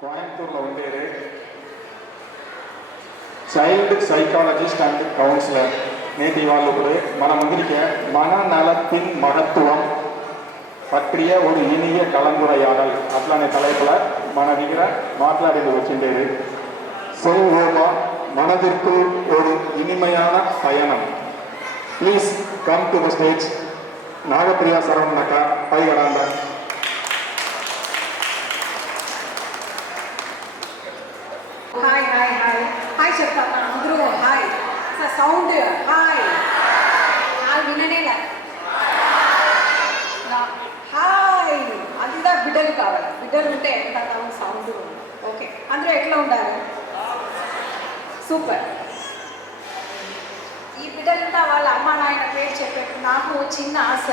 కోయంబత్తూరులో ఉండేది child psychologist and councillor. நேற்று இவாளுக்கு మన ముందుకే மனநலத்தின் மகத்துவம் பற்றிய ஒரு இனிய கலந்துரையாடல் అట్లానే தலைப்புல మన దగ్గర మాట్లాడేది వచ్చిండేది. செல்வோமா மனதிற்கு ஒரு இனிமையான பயணம். Please come to the stage. Nagapriya சரவணக்க பைகடாண்ட. హాయ్ హాయ్ హాయ్ హాయ్ చెప్తాను అందరూ హాయ్ సార్ సౌండ్ హాయ్ వాళ్ళు విననేలా హాయ్ అంతా బిడ్డలు కావాలి. బిడ్డలు ఉంటే ఎంత సౌండ్. ఓకే అందరూ ఎట్లా ఉండాలి? సూపర్. ఈ బిడ్డలంతా వాళ్ళ అమ్మ నాయన పేరు చెప్పేట్టు నాకు చిన్న ఆశ.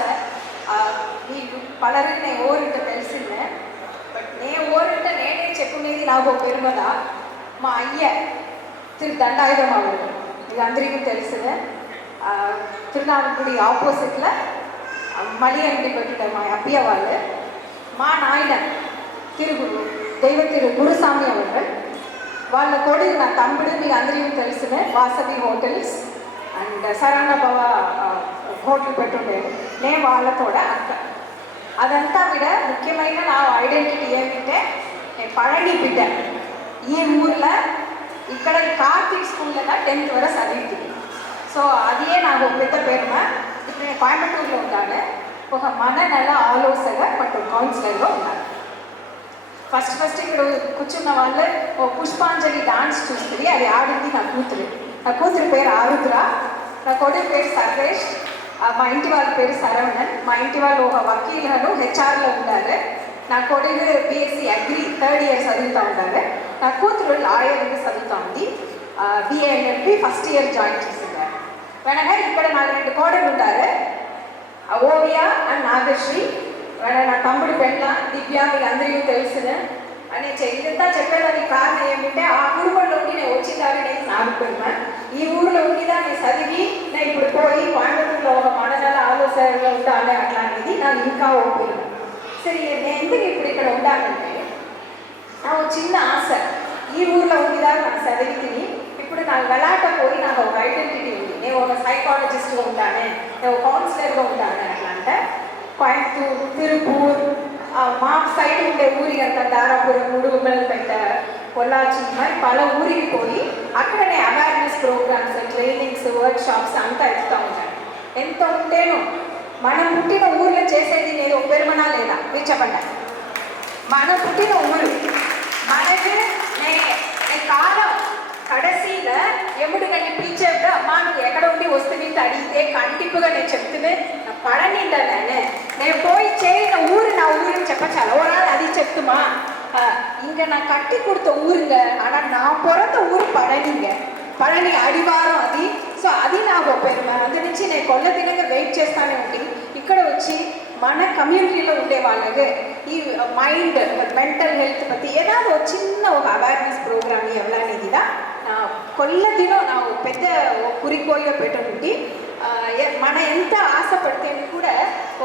ఈ పలరిని ఓరింట తెలిసిందే. బట్ ఓరింట నేనే చెప్పుకునేది నాకు పెరుమద. మా అయ్య తిరు దండాయుధమావుడు, ఇది అందరికీ తెలిసిందే. తిరునామకుడి ఆపోజిట్లో మణి అంగడి పెట్టిన మా అబ్బయ్య వాళ్ళు. మా నాయన దైవ తిరు గురుస్వామి అవர்கள். వాళ్ళ కొడుకు నా తమ్ముడు, మీకు అందరికీ తెలిసిందే. వాసవి హోటల్స్ అండ్ సరవణ భవ హోటల్ పెట్టుండేది. నేను వాళ్ళతోడ అక్క. అదంతా విడ ముఖ్యమైన నా ఐడెంటిటీ ఏమిటంటే నేను పழனி బిడ్డ. ఈ ఊర్లో ఇక్కడ కార్తీక్ స్కూల్లో 10th వరకు చదివింది. సో అదే నాకు పెద్ద పేరున. ఇప్పుడు నేను కోయంబత్తూరులో ఉన్నాను. ఒక మననల ఆలోచనగా పట్టు కౌన్సిలర్గా ఉన్నాను. ఫస్ట్ ఇక్కడ కూర్చున్న వాళ్ళు ఓ పుష్పాంజలి డాన్స్ చూస్తుంది. అది ఆడింది నా కూతురు. నా కూతురు పేరు ఆరుద్ర, నా కొడుకు పేరు సర్వేష్, మా ఇంటి వాళ్ళ పేరు సరవణన్. మా ఇంటి వాళ్ళు ఒక వకీలను హెచ్ఆర్లో ఉన్నారు. నా కొడుకు బిఎస్సి అగ్రి 3rd year చదువుతూ ఉంటారు. నా కూతురు లాయర్గా చదువుతూ ఉంది. బిఏఎన్ఎల్పి 1st year జాయిన్ చేస్తున్నారు. వెనక ఇక్కడ నాకు 2 కోడలు ఉంటారు, ఓవియా అండ్ నాగశ్రీ. నా తమ్ముడు పెళ్ళ దివ్య, మీకు అందరికీ తెలిసిన అని ఇదంతా చెప్పేదానికి కారణం ఏమిటంటే ఆ ఊరులో ఉండి నేను వచ్చిందాన్ని నేను నాగుతున్నా. ఈ ఊరిలో ఉండిదా నేను చదివి నేను ఇప్పుడు పోయి కోయంబత్తూరులో ఒక మననల ఆలోచనలో ఉండాలి అట్లా అనేది నాకు ఇంకా ఓపిక. సరే నేను ఎందుకు ఇప్పుడు ఇక్కడ ఉండాలంటే నాకు చిన్న ఆశ. ఈ ఊరిలో ఉండిదా నాకు చదివి తిని ఇప్పుడు నాకు వెలాట పోయి నాకు ఒక ఐడెంటిటీ ఉంది. నేను ఒక సైకాలజిస్ట్గా ఉంటానే, నేను ఒక కౌన్సిలర్గా ఉంటానే. అట్లా అంటే కోయంబత్తూరు, తిరుపూర్, మా సైడ్ ఉండే ఊరి అంతా దారాపురం, ఉడుగుమలపేట, పొల్లాచి మరి పల ఊరికి పోయి అక్కడ నేను అవేర్నెస్ ప్రోగ్రామ్స్, ట్రైనింగ్స్, వర్క్షాప్స్ అంతా ఇస్తూ ఉంటాను. ఎంత ఉంటేనో మనం పుట్టిన ఊర్లో చేసేది నేను పెరుమనా లేదా మీరు చెప్పండి. మనం పుట్టిన ఊరు మనకి కాలం కడసీల ఎముడు కానీ పిలిచేప్పుడు అమ్మా నువ్వు ఎక్కడ ఉండి వస్తుంది అడిగితే కంటిపుగా నేను చెప్తున్నా పడనిండనే నేను పోయి చేరిన ఊరు నా ఊరిని చెప్పచ్చాలి. ఓరాలు అది చెప్తుమా இங்கே நான் கட்டி கொடுத்த ஊருங்க. ஆனால் நான் பிறந்த ஊர் பழனிங்க. పழని అడివారం అది. సో అది నాకు పెరుమ. అందు నుంచి నేను కొల్ల దినంగా వెయిట్ చేస్తానే ఉండి ఇక్కడ వచ్చి మన కమ్యూనిటీలో ఉండే వాళ్ళకి ఈ మైండ్ మెంటల్ హెల్త్ పற்றி ஏதாவது ஒரு சின்ன ஒரு அவேர்னஸ் ப்ரோக்ராம் எவ்வளோனிதிதா కొల్ల దినం నా పెద్ద குறிக்கோளில் పెట్టుకుంటే మన ఎంత ఆశపడితే కూడా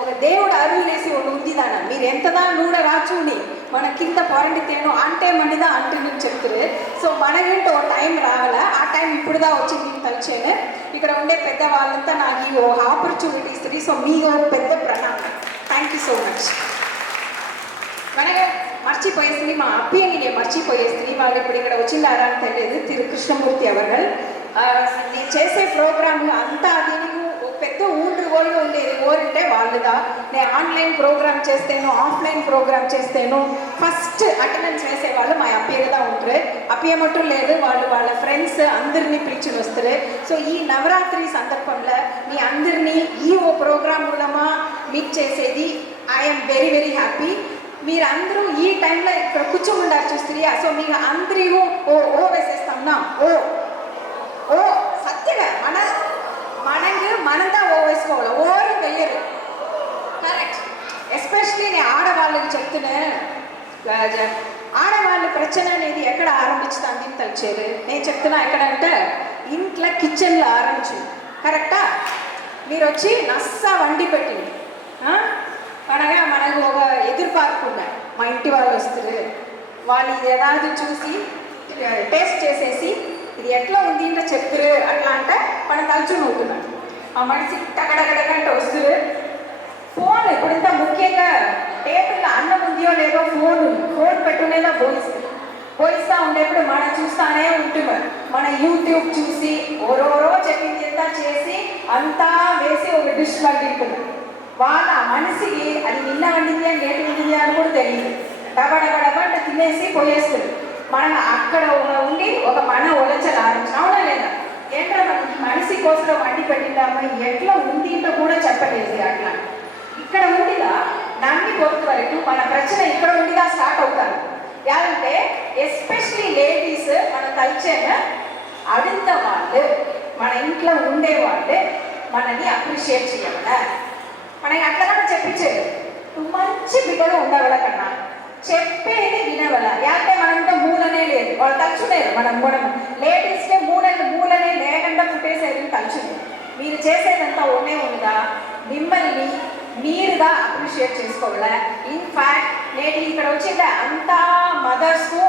ఒక దేవుడు అరువులేసి ఒకటి ఉందిదాన మీరు ఎంతదా నూడ రాచుని మన కింద పొరండితేనో అంటే మనదా అంటే నేను చెప్తురు. సో మనకంటూ ఒక టైం రావాలా. ఆ టైం ఇప్పుడుదా వచ్చింది తలిచేను. ఇక్కడ ఉండే పెద్ద వాళ్ళంతా నాకు ఈ ఆపర్చునిటీ ఇస్తుంది. సో మీకు పెద్ద ప్రణామం. Thank you so much. మనగా మర్చిపోయేసి మా అబ్బియని నేను మర్చిపోయేసి వాళ్ళు ఇప్పుడు ఇక్కడ వచ్చిండారా అని తెలియదు. తిరు కృష్ణమూర్తి అవர்கள் నేను చేసే ప్రోగ్రాంలు అంతా దీనికి పెద్ద ఊరు వాళ్ళు ఉండేది. ఊరంటే వాళ్ళుదా నేను ఆన్లైన్ ప్రోగ్రామ్ చేస్తేనో ఆఫ్లైన్ ప్రోగ్రామ్ చేస్తేనో ఫస్ట్ అటెండెన్స్ చేసేవాళ్ళు మా అప్పయ్యగా ఉంటారు. అప్పయ్య మట్టు లేదు, వాళ్ళు వాళ్ళ ఫ్రెండ్స్ అందరినీ పిలిచి వస్తారు. సో ఈ నవరాత్రి సందర్భంలో మీ అందరినీ ఈ ఓ ప్రోగ్రామ్ మూలమా మీకు చేసేది ఐఎమ్ వెరీ వెరీ హ్యాపీ. మీరందరూ ఈ టైంలో ఇక్కడ కూర్చోమన్నారు చూస్తున్నా. సో మీకు అందరూ ఓ వేసేస్తాం. ఓ ఓ సత్యగా మనకి మనంతా ఓ వేసుకోవాలి. ఓరు వెయ్యరు. కరెక్ట్. ఎస్పెషలీ నేను ఆడవాళ్ళకి చెప్తున్నా, ఆడవాళ్ళ ప్రచన అనేది ఎక్కడ ఆరంభించుతాను తలిచేది నేను చెప్తున్నా. ఎక్కడంటే ఇంట్లో కిచెన్లో ఆరంభించు. కరెక్టా? మీరు వచ్చి నస్సా వండి పెట్టింది అనగా మనకు ఒక ఎదురుపార్పు ఉన్నాయి. మా ఇంటి వాళ్ళు వస్తారు, వాళ్ళు ఇది ఏదాది చూసి టేస్ట్ చేసేసి ఇది ఎట్లా ఉంది అంటే చెప్తురు అట్లా అంటే మనం తలుచుని అవుతున్నాం ఆ మనిషి టగడగడగంటే వస్తురు ఫోన్ ఇప్పుడు ఇంత ముఖ్యంగా టేబుల్లో అన్నం ఉందో లేదో ఫోన్ పెట్టునేలా పోయిస్తా ఉండేప్పుడు మనం చూస్తానే ఉంటున్నారు మన యూట్యూబ్ చూసి ఓరోరో చెప్పింది ఎంత చేసి అంతా వేసి ఒక డిష్ వండుతున్నారు వాళ్ళ మనిషికి అది నిన్న వండింది అని నేటి వండింది అని కూడా తెలియదు డబడబడబ అంటే తినేసి పోయేస్తుంది మనం అక్కడ ఉండి ఒక మన ఒలచలు ఆలోచన అవునా లేదా ఏంటో మనిషి కోసం వండి పెట్టిందామో ఎట్లా ఉంది ఇంటో కూడా చెప్పలేదు అట్లా ఇక్కడ ఉండిదా నమ్మి పొరుగు వరకు మన ప్రశ్న ఇక్కడ ఉండిదా స్టార్ట్ అవుతారు யாருன்ட்டு ఎస్పెషలీ లేడీస్ మన కల్చర్ అడిగిన వాళ్ళు మన ఇంట్లో ఉండేవాళ్ళు మనని అప్రిషియేట్ చేయాల మనకి అట్లా చెప్పించారు నువ్వు మంచి బిడ్డగా ఉండవల కన్నా చెప్పేది వినవల యాకే మనంతా మూలనే లేదు వాళ్ళు తలుచులేరు మనం లేడీస్కే మూలనే లేకుండా పుట్టేసేది తలుచులేదు మీరు చేసేదంతా ఒనే ఉందా మిమ్మల్ని మీరుగా అప్రిషియేట్ చేసుకోవాలా ఇన్ఫ్యాక్ట్ నేటి ఇక్కడ వచ్చిందే అంతా మదర్స్కు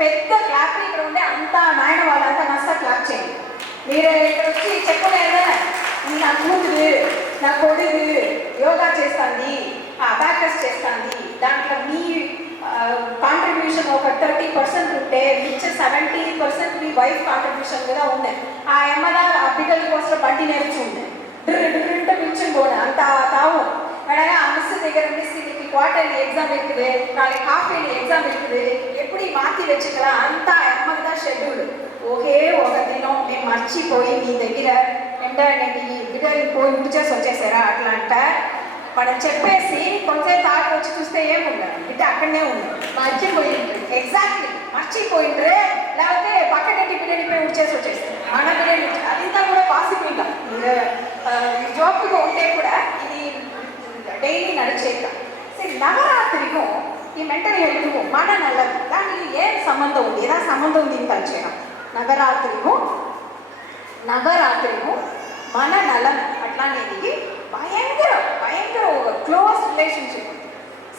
పెద్ద క్లాప్ ఇక్కడ ఉండే అంతా నాయన వాళ్ళంతా మస్తు క్లాప్ చేయండి మీరు ఇక్కడ వచ్చి చెప్పలేదా నా కూతురు నా కొడుకు యోగా చేస్తుంది అబాకస్ చేస్తుంది దాంట్లో మీ కాంట్రిబ్యూషన్ ఒక 30% ఉంటే మిచ్చ 70% మీ వైఫ్ కాంట్రిబ్యూషన్ కూడా ఉంది ఆ అమ్మలా ఆ బిడ్డల కోసం బండి నేర్చుండే డ్రింట மிச்சம் போன அந்த தாவும் அழகா மிஸ் దగ్గర மிஸ் இன்னைக்கு குவார்டர்லி எக்ஸாம் இருக்குது நாளைக்கு ஹாஃப் இயர்லி எக்ஸாம் இருக்குது எப்படி மாத்தி வச்சுக்கலாம் అంత అమ్మకి దా షెడ్యూల్ ఒకే ఒక దినం నేను మర్చిపోయి మీ దగ్గర ఏంటంటే ఈ బిడ్డలు పోయి ముడిచేసి వచ్చేసారా అట్లా అంట మనం చెప్పేసి కొంచెం తాగి వచ్చి చూస్తే ఏముండదు బిడ్డ అక్కడనే ఉంది మర్చిపోయి ఎగ్జాక్ట్లీ మర్చిపోయిండ్రే లేకపోతే పక్కనటి బిడ్డని పోయి ముడిచేసి వచ్చేస్తారు మన బిడ్డని అదంతా కూడా పాసిబుల్ గా ஜோப்புக்கு உண்டே கூட இது டெய்லி நடிச்சேதான் சரி நவராத்திரிக்கும் ఈ మెంటల్ హెల్త్కు మననలం దానికి ఏం సంబంధం ఉంది ఏదా సంబంధం ఉంది అని తలచేయడం నవరాత్రికు మననలం అట్లానేది భయంకర ఒక క్లోజ్ రిలేషన్షిప్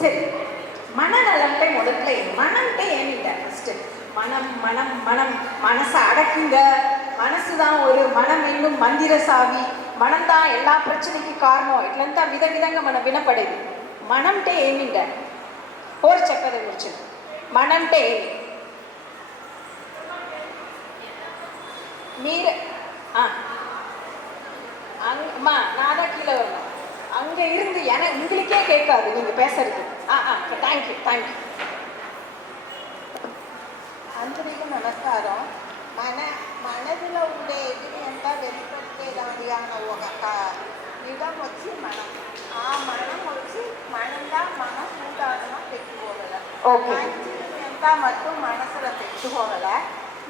சரி மனநலம்ட்டே முதல்ல மனம்ட்டே ஏமிட்ட ஃபர்ஸ்ட் மனம் மனசை அடக்குங்க மனசு தான் ஒரு மனம் என்னும் మందిర సావి మనం தான் எல்லா பிரச்சனைக்கு కారణం ఇట్లంతా విధంగా మనం వినపడేది మనంటే ఏమింట ఓర్ చెప్పద గురించి మనంటే మీరు அம்மா நான் தான் கீழே வரணும் அங்கே இருந்து உங்களுக்கே கேட்காது நீங்கள் பேசுறது தேங்க்யூ అందరికీ నమస్కారం మనదిలో ఉండే ఎదురు ఎంత వెలిపెట్టేదానిగాన ఒక ఇదం వచ్చి మనం ఆ మనం వచ్చి మనంగా మనం కూడాన పెట్టుకోగల ఎంత మొత్తం మనసులో పెట్టుకోగల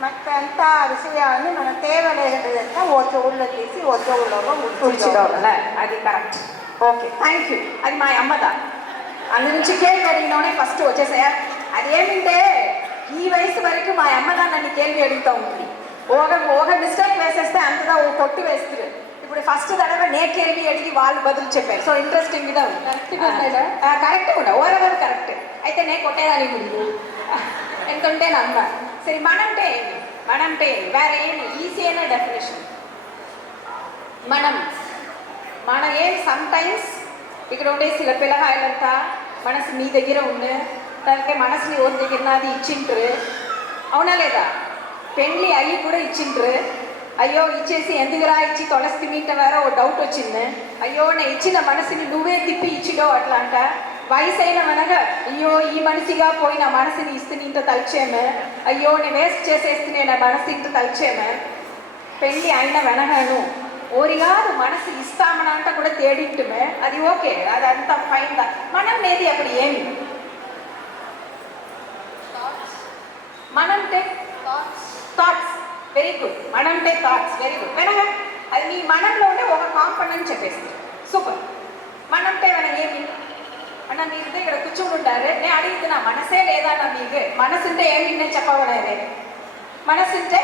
మత్తంత విషయాన్ని మన తేవలేదంట ఓ చెవుల్లో తీసి ఓ చెవుల్లో కూర్చుకోగల అది కరెక్ట్ ఓకే థ్యాంక్ యూ అది మా అమ్మదా అందు నుంచి కేள்வி అడిగినోనే ఫస్ట్ వచ్చేసాయా అదేమింటే ఈ వయసు వరకు మా అమ్మదా నన్ను కేள்வி అడుగుతూ ఉంటుంది ఒక మిస్టేక్ వేసేస్తే అంతదా ఓ కొట్టు వేస్తారు ఇప్పుడు ఫస్ట్ తడవ నే కేள்வி అడిగి వాళ్ళు బదులు చెప్పారు సో ఇంట్రెస్టింగ్గా ఉంది కరెక్ట్గా ఉండ ఓవర్ కరెక్ట్ అయితే నే కొట్టేదాని ముందు ఎంతుంటే నమ్మ సరే మనంటే వేరే ఏమి ఈజీ అయిన డెఫినేషన్ మన ఏం సమ్ టైమ్స్ ఇక్కడ ఉండే சில పిల్లకాయలంతా మనసు మీ దగ్గర ఉండే దానికి మనసుని ఓరి దగ్గర నాది ఇచ్చిండ్రు అవునా లేదా పెళ్ళి అయ్యి కూడా ఇచ్చిండ్రు అయ్యో ఇచ్చేసి ఎందుకురా ఇచ్చి తొలసి మీట వేరే ఓ డౌట్ వచ్చింది అయ్యో నేను ఇచ్చిన మనసుని నువ్వే తిప్పి ఇచ్చిడో అట్లా అంట వయసైన మనగా అయ్యో ఈ మనిషిగా పోయిన మనసుని ఇస్తుంది ఇంత తలిచేమే అయ్యో నేను వేస్ట్ చేసేస్తే నా మనసు ఇంత తలిచేమే పెళ్ళి అయిన వెనగాను ఓరిగాదు మనసు ఇస్తామనంట కూడా తేడింటుమే అది ఓకే అదంతా ఫైన్గా మనం నేది అప్పుడు ఏమి మనంటే థాట్స్ వెరీ గుడ్ మనంటే థాట్స్ వెరీ గుడ్ వెనక అది మీ మనంలో ఉండే ఒక కాంపొనెంట్ చెప్పేసి సూపర్ మనంటే మనం ఏమి అన్న మీరు ఇక్కడ కూర్చొని ఉంటారు నేను అడిగితే మనసే లేదా నా మీకు మనసుంటే ఏమి నేను చెప్పవలేదే మనసుంటే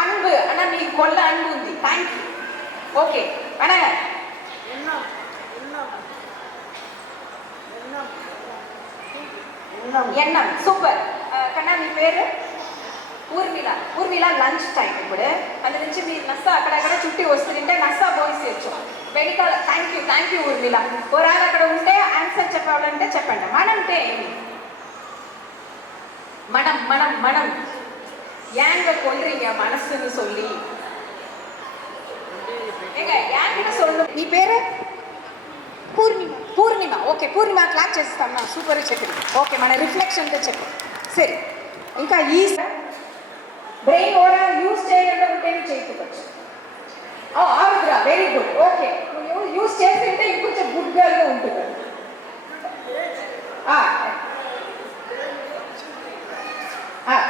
అన్బు అన్న మీకు కొల్ల అన్బు ఉంది థ్యాంక్ యూ ఓకే అనగా ఎన్నం సూపర్. కన్నా మీ పేరు? ఊర్మిళ లంచ్ టైం ఇప్పుడు అందు నుంచి మీరు నస్స అక్కడక్కడ చుట్టి వస్తుంటే నస్స పోయిసేయచ్చు వెనకాల. Thank you Urmila. ఓరాలు అక్కడ ఉంటే ఆన్సర్ చెప్పాలంటే చెప్పండి. మనంటే ఏమి? మనం ஏங்க கொல்றீங்க மனசுன்னு சொல்லி? ஏங்க ஏங்க சொல்லணும். మీ పేరు? పూర్ణిమ. ఓకే పూర్ణిమ క్లాప్ చేస్తాను. సూపర్ చెప్పింది. ఓకే మన రిఫ్లెక్షన్తో చెప్పు. సరే ఇంకా ఈ బ్రెయిన్ ఓరా యూజ్ చేయకుండా ఉంటేనే చేయకపోవచ్చు. Arudra very good. Okay use చేస్తుంటే ఇంకొంచెం గుడ్గా ఉంటుంది.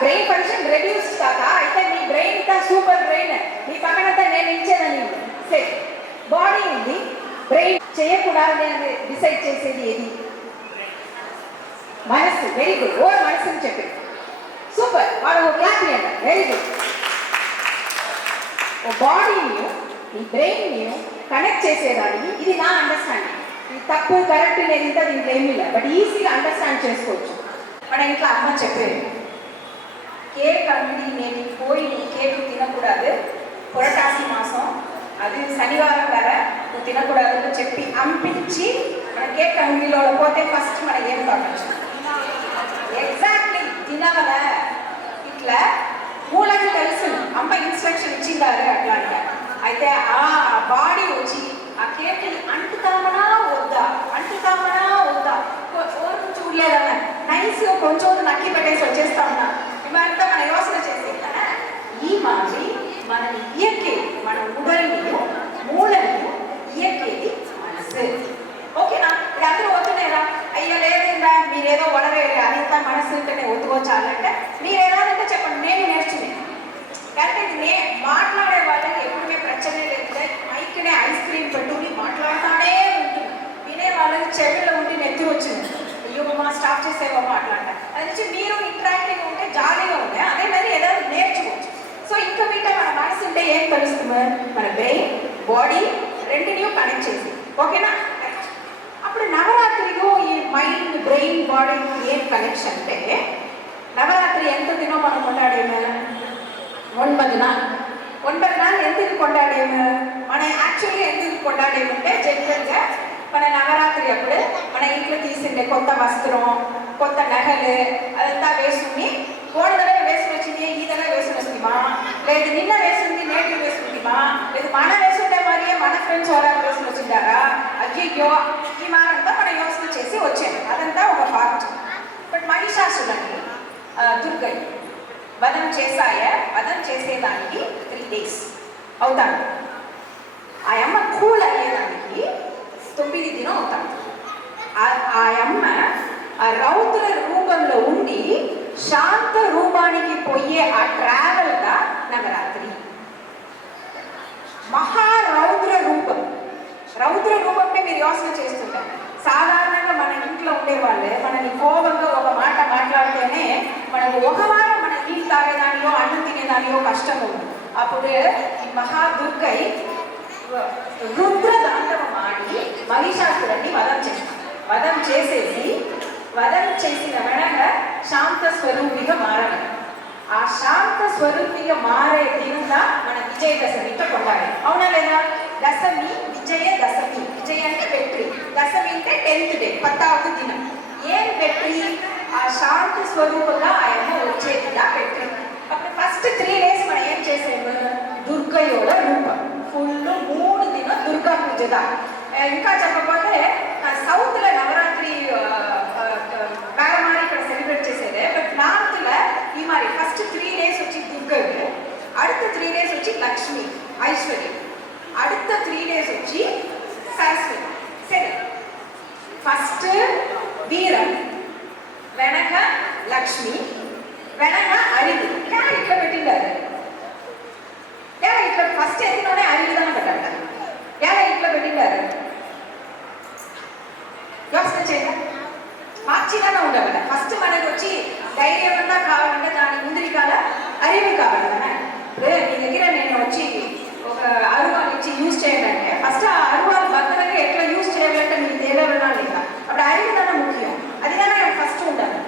బ్రెయిన్ ఫంక్షన్ రెడ్యూస్ కాక అయితే మీ బ్రెయిన్ తా సూపర్ బ్రెయిన్ మీ పక్కనంతా నేను ఇచ్చేదని. సరే బాడీ ఉంది, బ్రెయిన్ చేయకూడదు నేను డిసైడ్ చేసేది ఏది? మనసు. Very good. ఓ మనసుని చెప్పి సూపర్. వాడు క్లాప్ చేయండి. Very good. ఓ బాడీని ఈ బ్రెయిన్ని కనెక్ట్ చేసేదానికి ఇది నా అండర్స్టాండింగ్. ఇది తప్పు కరెక్ట్ నేను ఇంత దీంట్లో ఏమీ లేదు, బట్ ఈజీగా అండర్స్టాండ్ చేసుకోవచ్చు. మన ఇంట్లో అమ్మ చెప్పేది కేక్ అంగడి నేను పోయి కేక్ తినకూడదు, పురటాసి మాసం అది శనివారం కదా నువ్వు తినకూడదు చెప్పి అంపించి మన కేక్ అంగడిలో పోతే ఫస్ట్ మన ఏం కావచ్చు? ఎగ్జాక్ట్లీ తినవల. ఇట్లా మూలకి తెలుసు అమ్మ ఇన్స్ట్రక్షన్ ఇచ్చిందారు అట్లా అంటే. అయితే ఆ బాడీ వచ్చి ఆ కేక్ అంటుతామనా వద్దా చూడలేదన్న నైస్గా కొంచెం నక్కి పెట్టేసి వచ్చేస్తా ఉన్నా. ఇవంతా మన యోచన చేసే కదా ఈ మాదిరి మనని ఇయక్కేది మన ఉడల్ని మూలని ఇయక్కేది మనసు. ఓకేనా? ఇది అందరూ వద్దునేరా అయ్యో లేదేందా మీరేదో వడరేరు అదంతా మనసు ఉంటేనే ఒత్తుకోవచ్చాలంటే మీరు ఏదంటే చెప్పండి, నేను నేర్చుకున్నాను. అంటే ఇది మాట్లాడే వాళ్ళకి ఎప్పుడుమే ప్రచనే లేదు. మైక్నే ఐస్ క్రీమ్ పెట్టుకుని మాట్లాడుతానే ఉంటుంది. వినే వాళ్ళకి చెవిలో ఉండి నెత్తి వచ్చింది అయ్యో మా స్టాప్ చేసేవో మాట్లాడ. అది నుంచి మీరు ఇంటరాక్టింగ్ ఉంటే జాలీగా ఉంటే అదే మరి ఏదైనా నేర్చుకోవచ్చు. సో ఇంకా మీట మన మనసు ఉంటే ఏం తెలుస్తుంది? మన బ్రెయిన్ బాడీ రెండిని కనెక్ట్ చేసి. ఓకేనా? అప్పుడు నవరాత్రిలో ఈ మైండ్ బ్రెయిన్ బాడీ ఏం కనెక్షన్ అంటే నవరాత్రి ఎంత దినో మనం కొண்டாడేమో 9 நாள். 9 நாள் ఎందుకు కొண்டாడేమో? మన యాక్చువల్లీ ఎందుకు కొண்டாడేమంటే జనరల్గా మన నవరాత్రి అప్పుడు మన ఇంట్లో తీసిండే కొత్త వస్త్రం కొత్త నగలు అదంతా వేసుకుని పోయిన దడవ వేసుకుని వచ్చింది ఈ దడవ వేసుకుని వస్తుందిమా, లేదు నిన్న వేసుకుంది నేటి వేసుకుందిమా, లేదు మన వేసుకుంటే మరి మన ఫ్రెండ్స్ ఎవరైనా వేసుకుని వచ్చిందారా అయ్యో ఈ మారంతా మన యోచన చేసి వచ్చాను. అదంతా ఒక పార్ట్. బట్ మహిషాసురుని దుర్గని వధం చేసేదానికి 3 days అవుతాను. ఆ అమ్మ కూల్ అయ్యేదానికి 9 దినం అవుతాను. ఆ అమ్మ ఆ రౌద్ర రూపంలో ఉండి శాంత రూపానికి పోయే ఆ ట్రావెల్గా నవరాత్రి. మహారౌద్ర రూపం. రౌద్ర రూపంటే మీరు యోచన చేస్తుంటారు. సాధారణంగా మన ఇంట్లో ఉండేవాళ్ళే మనని కోపంగా ఒక మాట మాట్లాడితేనే మనకు ఒక వారం మన నీళ్ళు తాగేదానిలో అన్నం తినేదానిలో కష్టం ఉంది. అప్పుడు ఈ మహాదుర్గై రుద్ర తాండవం ఆడి మహిషాసురుని వధం చేసిన వెనక శాంత స్వరూపిగా మారాలి. ఆ శాంత స్వరూపిగా మారే దినంగా మన విజయదశమితో కొట్టాలి. అవునా లేదా? దశమి విజయ అంటే వెట్రి, దశమి అంటే 10th day 10వ దినం. ఏం వెట్రి? ఆ శాంత స్వరూపంగా ఆయన వచ్చేదిగా వెట్రి. అప్పుడు ఫస్ట్ 3 days మనం ఏం చేసాము? దుర్గయోడ రూపం ఫుల్ 3 దినం దుర్గా పూజగా. ఇంకా చెప్పకపోతే సౌత్లో నవరాత్రి బాగా ఇక్కడ సెలబ్రేట్ చేసేదే. బట్ నార్త్లో ఈ మరి ఫస్ట్ 3 days వచ్చి దుర్గవి, அடுத்த 3 days వచ్చి లక్ష్మి ఐశ్వర్యం, அடுத்த 3 days వచ్చి సరస్వతి. సరే ఫస్ట్ వీరం వెనక లక్ష్మి వెనక అరివి. யார் ఇట్లా పెట్టిండారు? ఇట్లా ఫస్ట్ ఎందులోనే అరివి దాన్ని పెట్టారు. ఎలా ఇట్లా పెట్టిండారు? యోచన చేయాలి. మార్చిగానే ఉండవాలి. ఫస్ట్ మనకు వచ్చి ధైర్యం అన్నా కావాలంటే దాని ముందరికాల అరివి కావాలి కదా. మీ దగ్గర నేను వచ్చి ఒక అరువాలు ఇచ్చి యూజ్ చేయాలంటే ఫస్ట్ ఆ అరువాలు భద్రంగా ఎట్లా యూజ్ చేయాలంటే మీకు తెలియడం లేదా? అప్పుడు అరివి దాన్ని ముఖ్యం. అది కానీ ఫస్ట్ ఉండాలి.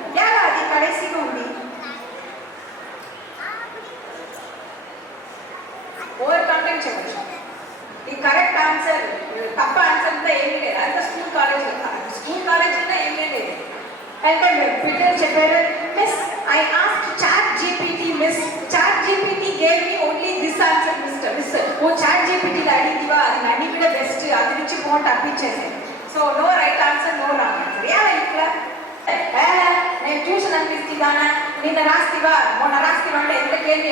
అయితే బిడ్డలు చెప్పారు, miss I ask ChatGPT miss, ChatGPT gave me only this answer mister miss. Oh చాట్ జీపీటీలో అడిగివా, అది నన్ను కూడా బెస్ట్, అది నుంచి ఫోన్ తప్పించేసాను. So no right answer, no wrong answer. ఎలా ఇట్లా నేను ట్యూషన్ అనిపిస్తుందానా, నిన్న రాస్తివా మొన్న రాస్తివా అంటే ఎంత కేంద్ర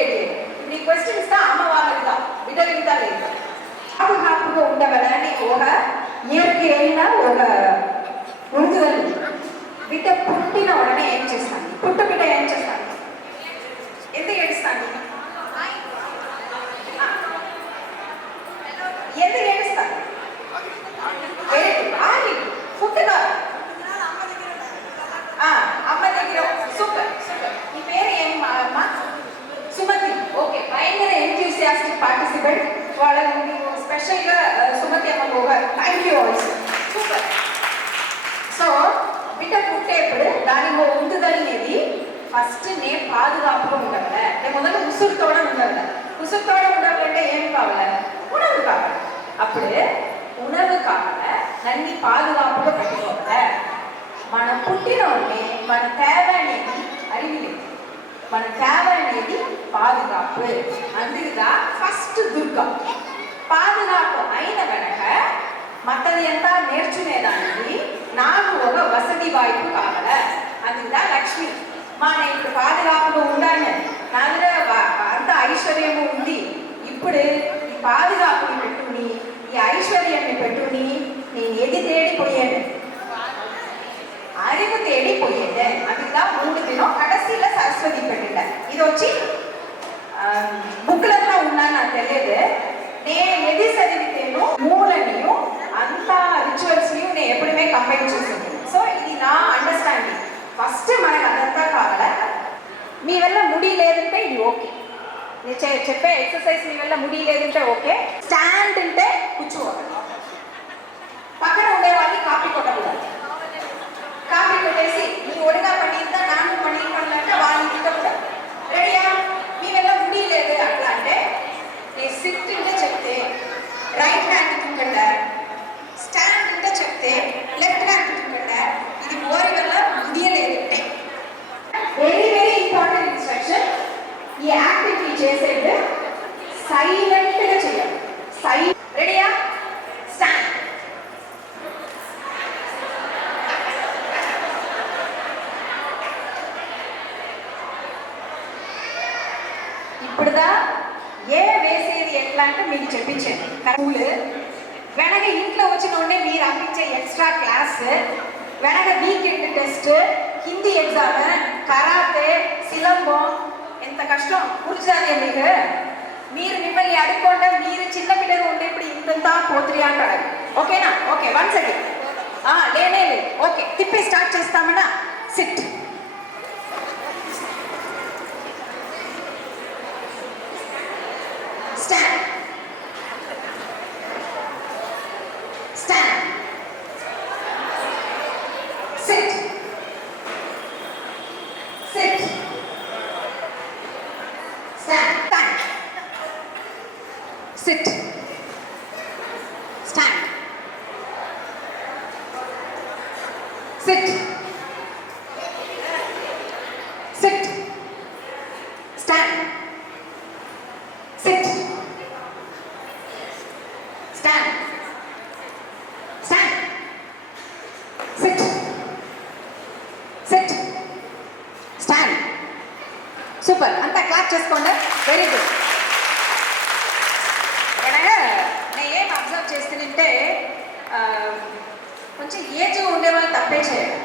నీ క్వశ్చన్ ఇస్తా అమ్మ వాళ్ళకి బిడ్డలు ఇంత లేదు. పాదుகாப்புగా ఉండవలని ఒక இயற்கையில ஒரு உறுதுதல். బిడ్డ పుట్టిన ఉడనే ఏం చేస్తాను, పుట్టు బిడ్డ ఏం చేస్తాను, ఎందుకు ఏడుస్తాను, ఎందుకు ఏడుస్తాను, పుట్టుగా అమ్మ దగ్గర. Super super. ఈ పేరు ఏం అమ్మ? సుమతి. ఓకే, భయంకర ఎంతూసియాస్టిక్ పార్టిసిపెంట్. వాళ్ళ స్పెషల్గా సుమతి అమ్మ thank you also. Super. So బిడ్డ పుట్టేప్పుడు దాని ఉంటుదనేది ఫస్ట్ నేను పాదుகாப்புగా ఉండాలి. నేను మొదలు ఉసురుతోడ ఉండాలి. ఉసురుతోడ ఉండాలంటే ఏం కావాలి? ఉణவு కావాలి. అప్పుడు ఉణவு కావాలి, నన్ను పాదుகாப்புగా పెట్టుకోవాలి. మన పుట్టినోడిని మన தேவ అనేది அறிவியல், మన தேவ అనేది పాదుகாப்பு. అందుగా ఫస్ట్ దుర్గా పాదుகாப்பு అయిన వెనక మత్తది ఎంత నేర్చునేదానికి నాకు ఒక వసతి వాய்ப்பு కావాల. అందుగా లక్ష్మి నేను ఇప్పుడు పాదుகாப்புగా ఉండాలి, నా దగ్గర అంత ఐశ్వర్యము ఉంది. ఇప్పుడు ఈ పాదుகாப்புని పెట్టుకుని ఈ ఐశ్వర్యాన్ని పెట్టుకుని నేను ఎది తేడిపోయాను, அறிவு தேடி போயிட்டேன். அதுதான் 3 தினம் கடைசியில சரஸ்வதி பெற்றுட்டேன். இது వచ్చి బుక్ల ఉన్నా నాకు తెలియదు. నేను ఎది చదివితేనో మూలనియు అంత రిచువల్స్ నేను ఎప్పుడుమే కంపైల్ చేసింది. సో ఇది నా అండర్స్టాండింగ్. ఫస్ట్ మనకు అదంతా కావాలా. మీ వల్ల ముడి లేదంటే ఇది ఓకే, నేను చెప్పే ఎక్సర్సైజ్ మీ వల్ల ముడి లేదంటే ఓకే. స్టాండ్ అంటే కూర్చోవాలి, పక్కన ఉండే వాళ్ళకి కాపీ కొట్టకూడదు. కాపీ కొట్టేసి నీ ఒడిగా పండిందా నాన్న పండించాలంటే వాళ్ళని తిట్టకూడదు. రెడీయా? మీ వల్ల ముడి లేదు అట్లా అంటే నేను సిట్ అంటే చెప్తే రైట్ హ్యాండ్ తింటుండ, స్టాండ్ అంటే చెప్తే లెఫ్ట్ హ్యాండ్ తింటుండ. ఇది ఓరి వల్ల ముడియలేదంటే వెరీ వెరీ ఇంపార్టెంట్ ఇన్స్ట్రక్షన్. ఈ యాక్టివిటీ చేసేది సైలెంట్గా చేయాలి. రెడీయా? స్టాండ్. ఇప్పుడుదా ఏ వేసేది ఎట్లా అంటే మీకు చెప్పించాను. స్కూల్ వెనక ఇంట్లో వచ్చిన ఉండే మీరు అందించే ఎక్స్ట్రా క్లాస్, వెనక weekend test, Hindi exam, karate, silambam, ఎంత కష్టం కూర్చోాలి మీకు. మీరు మిమ్మల్ని అడుక్కోండి, మీరు చిన్న పిల్లలు ఉండేప్పుడు ఇంతంతా పోతురి అంటారు. ఓకేనా? Okay, one second. లేనే లేదు. ఓకే, తిప్పి స్టార్ట్ చేస్తామన్నా. Sit. Stand. Stand. Sit. Sit. Stand. Stand. Sit. Stand. Sit. Sit. Stand. Sit. Stand. Stand. Sit. Sit. Stand. Super. అంతా క్లాప్ చేసుకోండి. Very good. నేను ఏం అబ్జర్వ్ చేస్తుంటే కొంచెం ఏజ్ ఉండే వాళ్ళు తప్పే చేయాలి.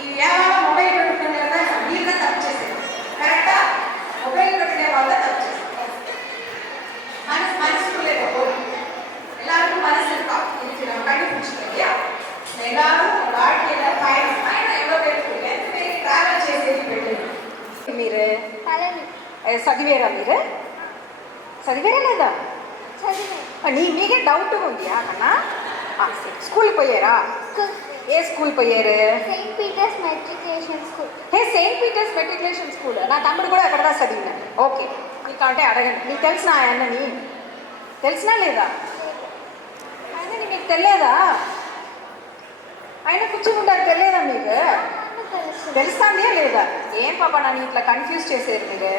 ఈ వ్యాపారం మొబైల్ పెట్టుకునే కదా మీరు తప్పు చేసేది కరెక్టా? మొబైల్ పెట్టుకునే వాళ్ళ తప్పు చేసేది. மனசுக்குள்ளே எல்லாருக்கும் மனசு இருக்கா? இருக்கிறோம், கண்டுபிடிச்சிருக்கியா? எல்லாரும் வாழ்க்கையில பயணம் எவ்வளோ பேருக்கு ఎంత పేరు ట్రావెల్ చేసేది పెట్టండి. మీరు చదివేరా? మీరు చదివేరా లేదా? మీకే డౌట్ ఉందియా అన్నా? స్కూల్కి పోయారా? ఏ స్కూల్ పోయారు? Saint Peter's Matriculation School. Saint Peter's Matriculation School. నా తమ్ముడు కూడా అక్కడ చదివినా. ఓకే, నీకు అంటే అడగండి. నీకు తెలిసిన ఆయనని తెలిసినా లేదా? ఆయనని మీకు తెలియదా? ఆయన కూర్చుంటారు తెలియదా మీకు తెలుసు తెలుస్తాందే లేదా ఏం పాప నన్ను ఇట్లా కన్ఫ్యూజ్ చేసేరు మీరు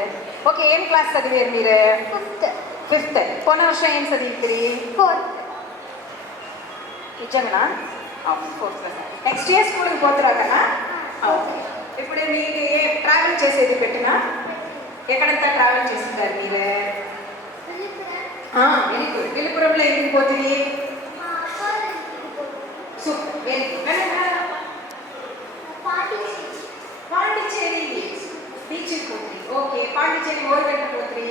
ఓకే ఏం క్లాస్ చదివేరు మీరు ఫిఫ్త్ ఫిఫ్త్ పోన వర్షం ఏం చదివిద్ది ఫోర్త్ నిజంగా ఫోర్త్ క్లాస్ నెక్స్ట్ ఇయర్ స్కూల్కి పోతురా కదా ఓకే ఇప్పుడు మీకు ఏ ట్రావెల్ చేసేది పెట్టినా ఎక్కడంతా ట్రావెల్ చేస్తుంటారు మీరు వెరీ గుడ్ విలుపురంలో ఎందుకు పోతుంది సూపర్ వెరీ గుడ్ పాండిచ్చేరి బీచ్కి పోతుంది ఓకే పాండిచ్చేరి ఓరు గంట పోతుంది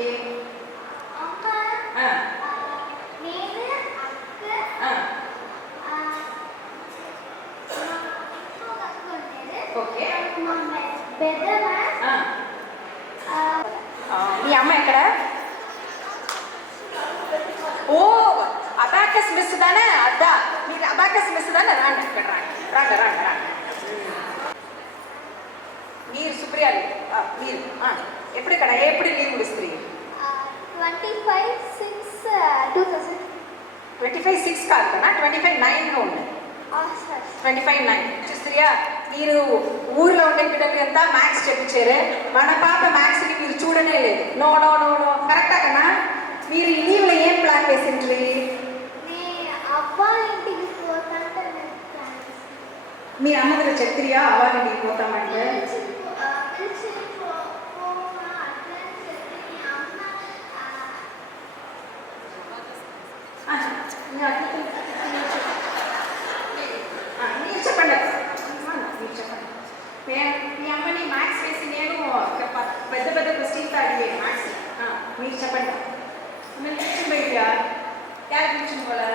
ఓకే మీ అమ్మ ఎక్కడ ఓ అబాకస్ మిస్ దానే అద్దా మీరు అబాకస్ మిస్ దానే రాండి ఇక్కడ రండి రండి రండి రండి మీరు సుప్రియాలు మీరు ఎప్పుడు ఇక్కడ ఎప్పుడు లీవ్ ఇస్తుంది 25/6/2000 25/6 కాదు కదా 25/9 ఉంది 25/9 చూస్తురియా మీరు ఊర్లో ఉండే పిల్లలకి అంతా మ్యాథ్స్ చెప్పించారు మన పాప మ్యాథ్స్ని మీరు చూడనే లేదు నో నో నో నో కరెక్టా కదా మీరు ఈ లీవ్లో ఏం ప్లాన్ వేసిండ్రి మీ అమ్మ దగ్గర చెప్తురియా అవ్వాలి పోతామంటే మీరు చెప్పండి మీరు చెప్పండి మీ అమ్మని మ్యాథ్స్ వేసి నేను పెద్ద పెద్ద క్వశ్చన్స్ అడిగాను మ్యాథ్స్ మీరు చెప్పండి मैं ट्यूशन बैठ गया क्या ट्यूशन बोला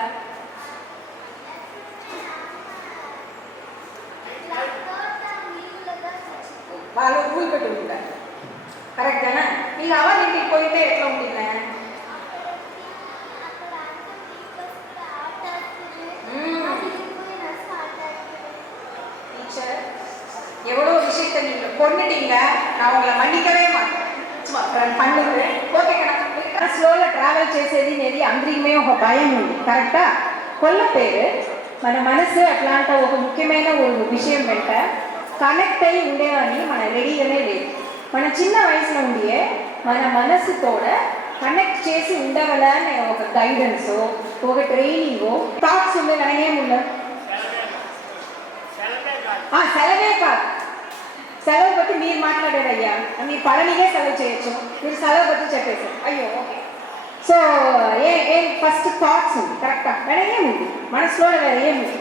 వాళ్ళు రూల్ పెట్టుకుంటారు కరెక్టేనా మీరు అవ్వాలి ఇంటికి పోయితే ఎట్లా ఉంటుందా டீச்சர் எவ்வளோ விஷயத்தை நீங்கள் கொண்டுட்டீங்க நான் உங்களை மன்னிக்கவே மாட்டேன் பண்ணுங்க ఓకే స్లోలో ట్రావెల్ చేసేది అనేది అందరికీ ఒక భయం ఉంది కరెక్టా కొల్ల పేరు మన మనసు అట్లాంటి ఒక ముఖ్యమైన ఒక విషయం వెంట కనెక్ట్ అయ్యి ఉండేవని మన రెడీగానే లేదు మన చిన్న వయసులో ఉండియే మన మనసుతోడ కనెక్ట్ చేసి ఉండగలనే ఒక గైడెన్స్ ఒక ట్రైనింగ్ థాట్స్ ఉండే మనకేముండదు సెలవే కాదు సెలవు బట్టి మీరు మాట్లాడారు అయ్యా మీరు పడనిగే సెలవు చేయొచ్చు మీరు సెలవు బట్టి చెప్పేశారు అయ్యో ఓకే సో ఏం ఫస్ట్ థాట్స్ ఉంది కరెక్టా వేరే ఏముంది మనసులో వేరే ఏముంది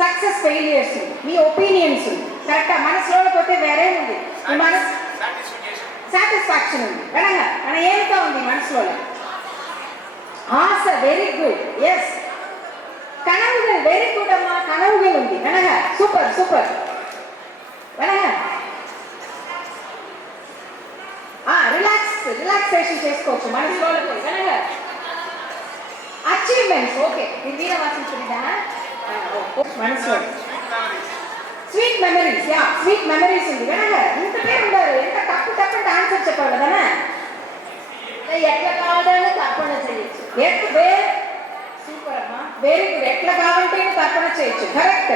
సక్సెస్ ఫెయిలియర్స్ ఉంది మీ ఒపీనియన్స్ ఉంది కరెక్టా మనసులో పోతే వేరే ఉంది మీ మనసు సాటిస్ఫాక్షన్ ఉంది కనుక మన ఏమిటో ఉంది మనసులో ఆశ వెరీ గుడ్ ఎస్ కనవుகள் వెరీ గుడ్ అమ్మా కనవుகள் ఉంది కనుక సూపర్ సూపర్ కనుక రిలాక్సేషన్ చేసుకోవచ్చు మనసులో పోయి కనుక అచీవ్మెంట్స్ ఓకే మీరు వీర వాసించుదా మనసులో స్వీట్ మెమరీస్ స్వీట్ మెమరీస్ ఉంది కనుక ఇంత పేరు ఉండరు ఎంత తప్పు తప్పంటే ఆన్సర్ చెప్పాలి కదా ఎట్లా కావాలని తప్పన చేయొచ్చు సూపర్ అమ్మా వెరీ గుడ్ ఎట్లా కావాలంటే తప్పన చేయొచ్చు కరెక్ట్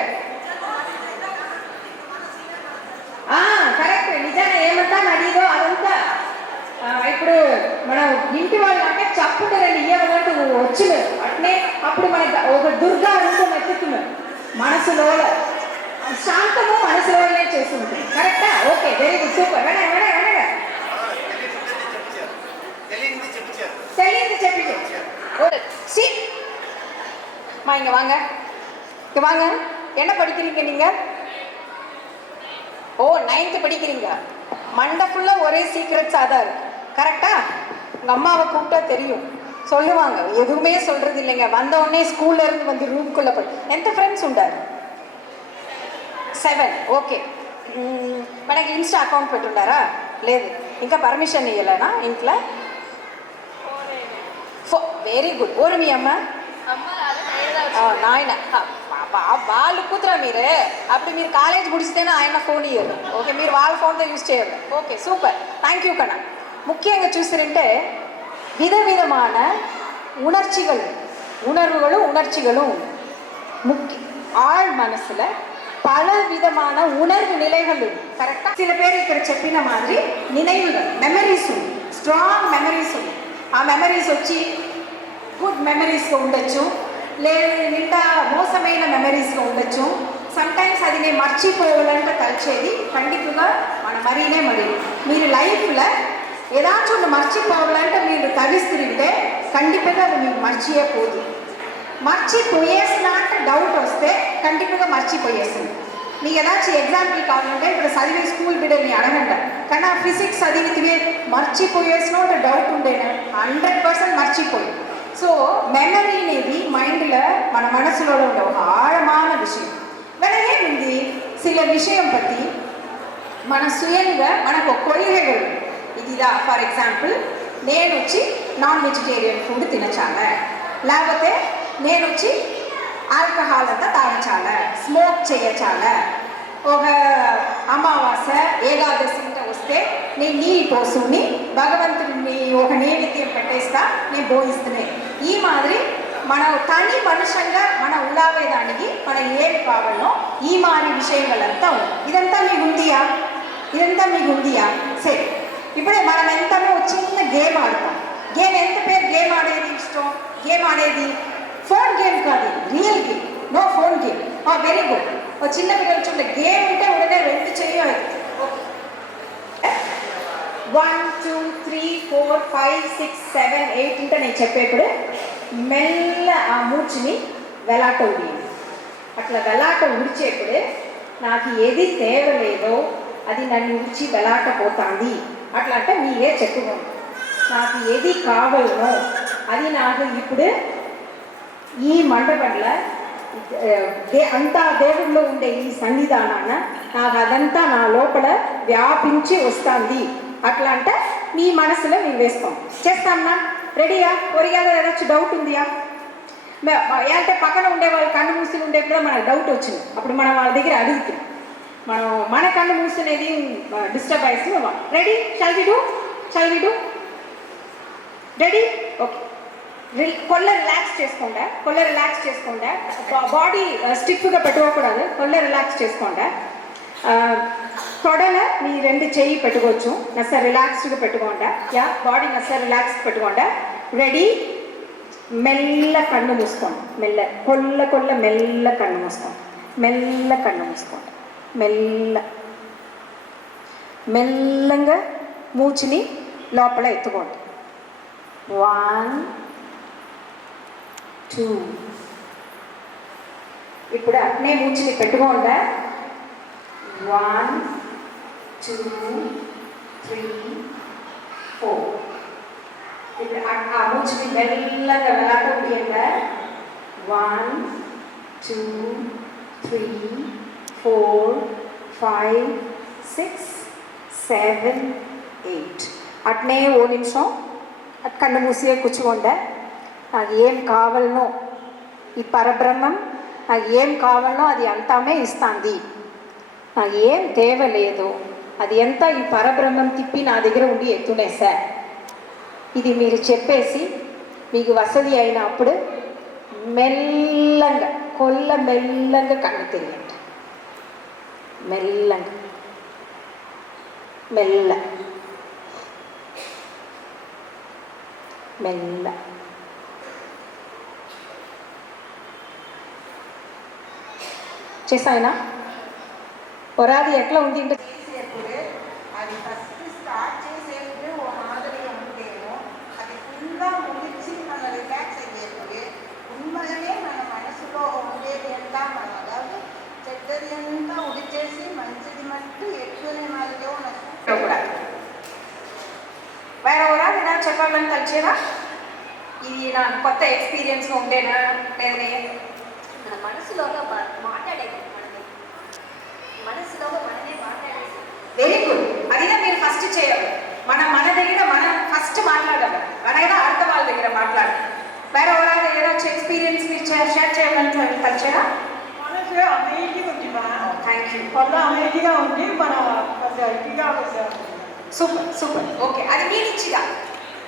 కరెక్ట్ నిజంగా ఏమంటా అడిగో అదంతా ఇప్పుడు మనం ఇంటి వాళ్ళు అంటే చప్పుంటారని ఇయ్యమంటే నువ్వు వచ్చిన అట్నే అప్పుడు మనకి ఒక దుర్గా రూపం ఎత్తుతున్నావు మనసులో శాంతము మనసులోనే చేస్తుంటాయి కరెక్టా ఓకే వెరీ గుడ్ సూపర్ వెనగా తెలియదు చెప్పి இங்க வாங்க என்ன படிக்கிறீங்க நீங்க ஓ 9th படிக்கிறீங்க மண்டை ஃபுல்லா ஒரே சீக்ரெட்ஸாக தான் இருக்கு கரெக்டா உங்கள் அம்மாவை கூப்பிட்டா தெரியும் சொல்லுவாங்க எதுவுமே சொல்றது இல்லைங்க வந்த உடனே ஸ்கூல்ல இருந்து வந்து ரூம்குள்ளே போய் எந்த ஃப்ரெண்ட்ஸ் உண்டாரு 7 ఓకే మనకి ఇన్స్టా అకౌంట్ పెట్టుండారా లేదు ఇంకా పర్మిషన్ ఇవ్వలేనా ఇంట్లో వెరీ గుడ్ ఓరు మీ అమ్మ నాయన వాళ్ళు కూతురా మీరు అప్పుడు మీరు కాలేజ్ ముడిస్తేనే ఆయన ఫోన్ ఇయ్యరు ఓకే మీరు వాళ్ళ ఫోన్తో యూజ్ చేయరు ఓకే సూపర్ థ్యాంక్ యూ కన్నా ముఖ్యంగా చూసిరంటే విధమైన ఉణర్వులు ఉణర్చిகளும் ஆழ் மனசுல பல விதமான உணர்வு நிலைகள் உண்டு. கரெக்டா? சில பேர் ఇక్కడ చెప్పిన மாதிரி நினைவுகள், మెమరీస్ ఉంది, స్ట్రాంగ్ మెమరీస్ ఉంది. ఆ మెమరీస్ వచ్చి గుడ్ మెమరీస్గా ఉండొచ్చు, లేదు నిండా మోసమైన మెమరీస్గా ఉండొచ్చు. సమ్టైమ్స్ అది నేను మర్చిపోవాలంటే తలిచేది ఖండితంగా మన మరీనే మరి. మీరు లైఫ్లో ఏదాச்சும் ஒன்று మర్చిపోవాలంటే మీరు తవిస్తుంటే ఖండితంగా అది మీకు మర్చిపోదు. మర్చిపోయేసిన అంటే డౌట్ వస్తే ఖండితంగా మర్చిపోయేసింది. నీకు ఏదాச்சும் ఎగ్జాంపుల్ కావాలంటే ఇప్పుడు చదివే స్కూల్ బిడ్డని అడగండి, కానీ ఆ ఫిజిక్స్ చదివితే మర్చిపోయేసిన డౌట్ ఉండేనా 100% మర్చిపోయి. సో మెమరీ అనేది మైండ్లో మన మనసులో ఉండే ఒక ఆழமான விஷயம். ఏముంది சில விஷயம் பற்றி మన స్వయంగా మనకు ఒక కొలిగలు ఇదిదా. ఫర్ ఎగ్జాంపుల్ నేను వచ్చి నాన్ వెజిటేరియన్ ఫుడ్ తినచాలా, లేకపోతే నేను వచ్చి ఆల్కహాల్ అంతా తాగించాలా, స్మోక్ చేయచాలా, ఒక అమావాస్య ఏకాదశి వస్తే నేను నీళ్ళు పోసుని భగవంతుడిని ఒక నైవేద్యం పెట్టేస్తా, నేను బోధిస్తున్నాయి. ఈ మాదిరి మన తని మనుషంగా మన ఉలావేదానికి మన ఏం కావాలో ఈ మారి విషయങ്ങളంతా ఉంది. ఇదంతా మీకు ఉందియా? ఇదంతా మీకు ఉందియా? సరే, ఇప్పుడే మనం ఎంతనో చిన్న గేమ్ ఆడతాం. గేమ్ ఎంత పేరు గేమ్ ఆడేది ఇష్టం? గేమ్ ఆడేది ఫోన్ గేమ్ కాదు, real game, no phone game. Very good. ఒక చిన్న పిల్లలు చూడండి, గేమ్ ఉంటే ఉడనే 2 చేయాలి. 1 2 3 4 5 6 7 8 అంటే నేను చెప్పేప్పుడు మెల్ల ఆ మూర్చిని వెలాట ఉడియండి. అట్లా వెలాట ఉడిచేప్పుడు నాకు ఏది తేవలేదో అది నన్ను ఉడిచి వెలాట పోతుంది. అట్లా అంటే మీరే చెప్పుకోండి, నాకు ఏది కావాలనో అది నాకు ఇప్పుడు ఈ మండపంలో అంతా దేవుళ్ళో ఉండే ఈ సన్నిధానాన నాకు అదంతా నా లోపల వ్యాపించి వస్తుంది. అట్లా అంటే మీ మనసులో మేము వేస్తాం. చేస్తామన్నా? రెడీయా? ఒరిగాదో ఏదాச்சும் డౌట్ ఉందియా? అంటే పక్కన ఉండే వాళ్ళు కన్ను మూసులు ఉండే కూడా మనకు డౌట్ వచ్చింది. అప్పుడు మనం వాళ్ళ దగ్గర అడుగుతాం. మనం మన కన్ను మూసునేది డిస్టర్బ్ అయ్యి ready? Shall we do? Ready? Okay. కొల్ల రిలాక్స్ చేసుకోండి. బాడీ స్టిఫ్గా పెట్టుకోకూడదు, కొల్ల రిలాక్స్ చేసుకోండి. తొడల మీ 2 చెయ్యి పెట్టుకోవచ్చు, నస్స రిలాక్స్డ్గా పెట్టుకోండి. యా, బాడీ నస్స రిలాక్స్ పెట్టుకోండి. రెడీ? మెల్ల కన్ను మూసుకోండి. కొల్ల మెల్ల కన్ను మూసుకోండి. మెల్లంగా మూచిని లోపల ఎత్తుకోండి. 1 2. ఇప్పుడు అట్నే మూచిని పెట్టుకోండి. 1 2 3 4. ఇప్పుడు ఆ మూచిని మెల్లగా వెలాట ఉడియండి. 1 2 3 4 5 6 7 8. అట్నే ఓ నిమిషం కన్ను మూసి కూర్చోండి. నాకు ఏం కావాలనో ఈ పరబ్రహ్మం నాకు ఏం కావాలనో అది అంతామే ఇస్తుంది. నాకు ఏం తేవలేదు అది ఎంత ఈ పరబ్రహ్మం తిప్పి నా దగ్గర ఉండి ఎత్తునేసా. ఇది మీరు చెప్పేసి మీకు వసతి అయినప్పుడు మెల్లంగా మెల్లంగా కన్ను తెరియండి. మెల్ల చేసాయినా? పొరాది ఎట్లా ఉంది అంటే చేసేప్పుడే అది ఫస్ట్ స్టార్ట్ చేసేప్పుడే ఓ మాదిరిగా ఉంటేమో అది ఫుల్గా ముగిచి మన రిలాక్స్ అయ్యేప్పుడే ఉమ్మగానే మన మనసులో ఉండేది అంతా మనం అதாவது చెడ్డది అంతా ఉడిచేసి మంచిది మట్టు ఎక్కువనే మాదిరిగా కూడా వేరే ఓరాది నా చెప్పాలని తలిచేదా? ఇది నా కొత్త ఎక్స్పీరియన్స్గా ఉండేనా లేదనే మన మనసులోగా మాట్లాడేది, మనసులోగా మనమే మాట్లాడేది. Very good. అదిగా మీరు ఫస్ట్ చేయాలి. మన దగ్గర మనం ఫస్ట్ మాట్లాడాలి, మనైనా అర్థం వాళ్ళ దగ్గర మాట్లాడాలి. వేరే ఓరాది ఏదాச்சும் ఎక్స్పీరియన్స్ మీరు షేర్ చేయాలని తలిచేదా? మనసు అమేజింగ్ ఉంది. Thank you. కొల్ల అమేజింగ్గా ఉంది. మన ఇదిగా சூப்பர். ஓகே, அது மீனிச்சுதா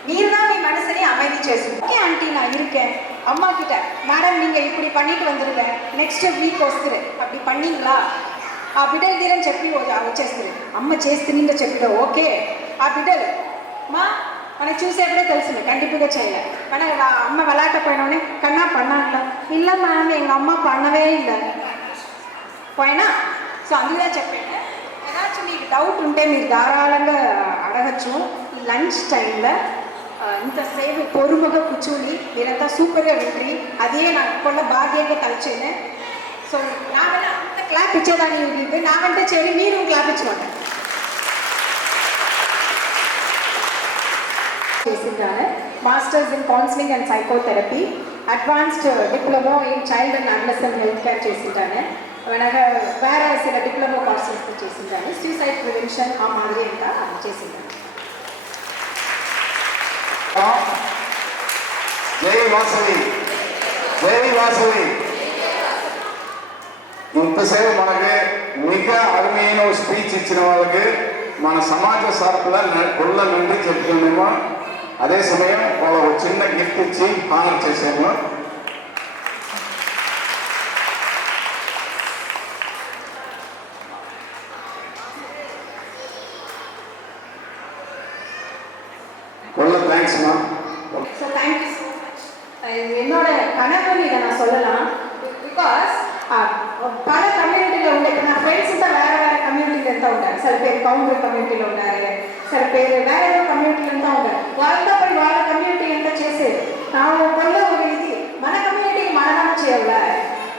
நீர் தான் நீ மனசனே அமைதி చేస్తుంది. ஓகே ஆண்டி, நான் இருக்கேன். అమ్మ కిட்ட మేడం நீங்க இப்படி பண்ணிட்டு வந்துருங்க నెక్స్ట్ వీక్ వస్తారు அப்படி பண்ணீங்களா ఆ బిడ్డలు తీరని చెప్పి వచ్చేస్తారు అమ్మ చేస్తుందో చెప్పిదో ఓకే ఆ బిడ్డలు మా మనకు చూసేప్పుడే తెలుసు கண்டிப்பாக செய்யல ஆனால் அம்மா விளையாட்ட போயினோடனே கண்ணா பண்ணாங்களா இல்லை மேம் எங்கள் அம்மா பண்ணவே இல்லை పోయినా సో అందుకే చెప్పాను ఏదాச்சும் మీకు డౌట్ ఉంటే మీరు ధారాళంగా అడగచ్చు ఈ లంచ్ టైంలో ఇంతసేపు పొరుమగా కూర్చొని మీరంతా సూపర్గా వింట్రీ అదే నాకు కొన్న భాగ్యంగా కలిచాను సో నావల్ల అంత క్లాప్ ఇచ్చేదాన్ని ఇవ్వలేదు నావంటే చేరి మీరు క్లాప్ ఇచ్చుకోండి చేసిందాను masters in counselling and psychotherapy advanced diploma in child and adolescent health care చేసిందాను వేరే சில డిప్లొమా కోర్సెస్ చేసిందాను సూసైడ్ ప్రివెన్షన్ ఆ మాదిరి అంతా చేసిందాను జై వాసవి జై వాసవి ఇంతసేపు మనకి మిగ అరుమైన స్పీచ్ ఇచ్చిన వాళ్ళకి మన సమాజ సార్పుల గుళ్ళ నుండి చెప్తున్నామో అదే సమయం వాళ్ళకు చిన్న గిఫ్ట్ ఇచ్చి ఆనర్ చేసాము கொள்ள தேங்க்ஸ்மா ஸோ தேங்க்யூ ஸோ மச் என்னோட கனவுன்னு இதை நான் சொல்லலாம் பிகாஸ் பல கம்யூனிட்டியில் உண்டு இப்போ நான் ஃப்ரெண்ட்ஸ் தான் வேறு வேறு கம்யூனிட்டியில் தான் ఉంటారు சில பேர் கவுண்டர் கమ్యూనిటీలో ఉంటారు சில பேர் வேற ఏదో కమ్యూనిటీలో தான் ఉంటారు వాళ్ళతో పోయి వాళ్ళ కమ్యూనిటీ ఎంత చేసేది నా కొల్ల ఒక ఇది మన కమ్యూనిటీకి మనమే చేయాలి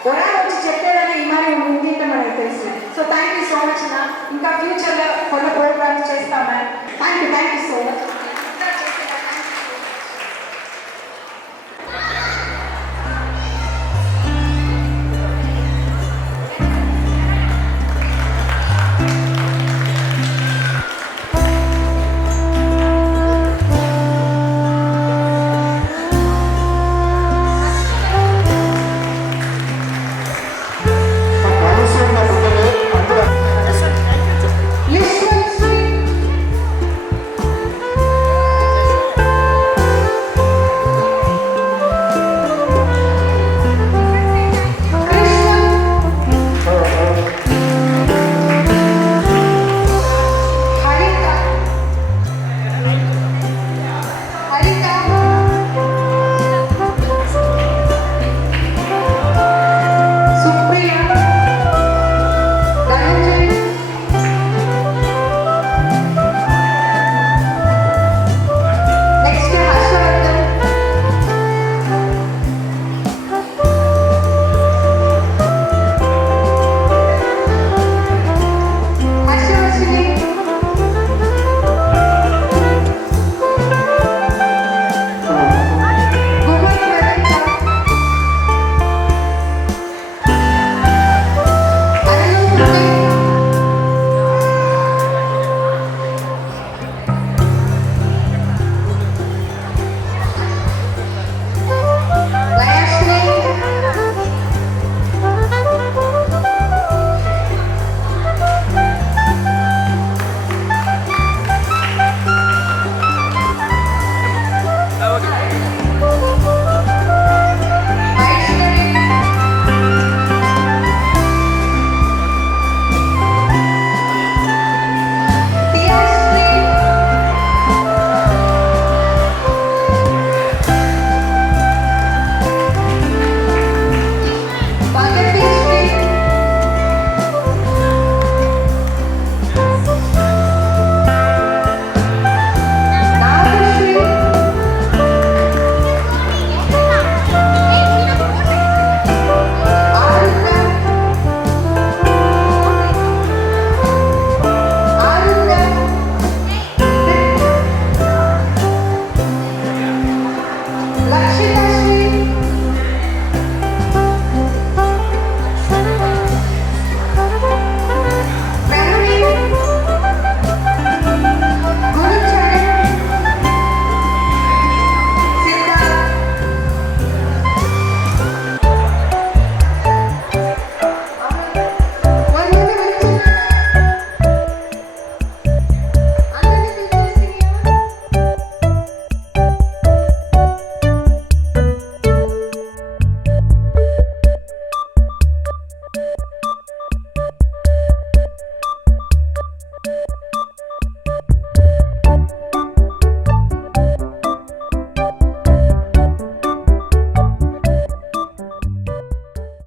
ఒరా వచ్చి చెప్పేదని ఈ మరి ఉంది అంటే మనకు తెలుసు so thank you so much నా ఇంకా ఫ్యూచర్లో కొన్ని ప్రోగ్రామ్స్ చేస్తామా థ్యాంక్ యూ సో మచ్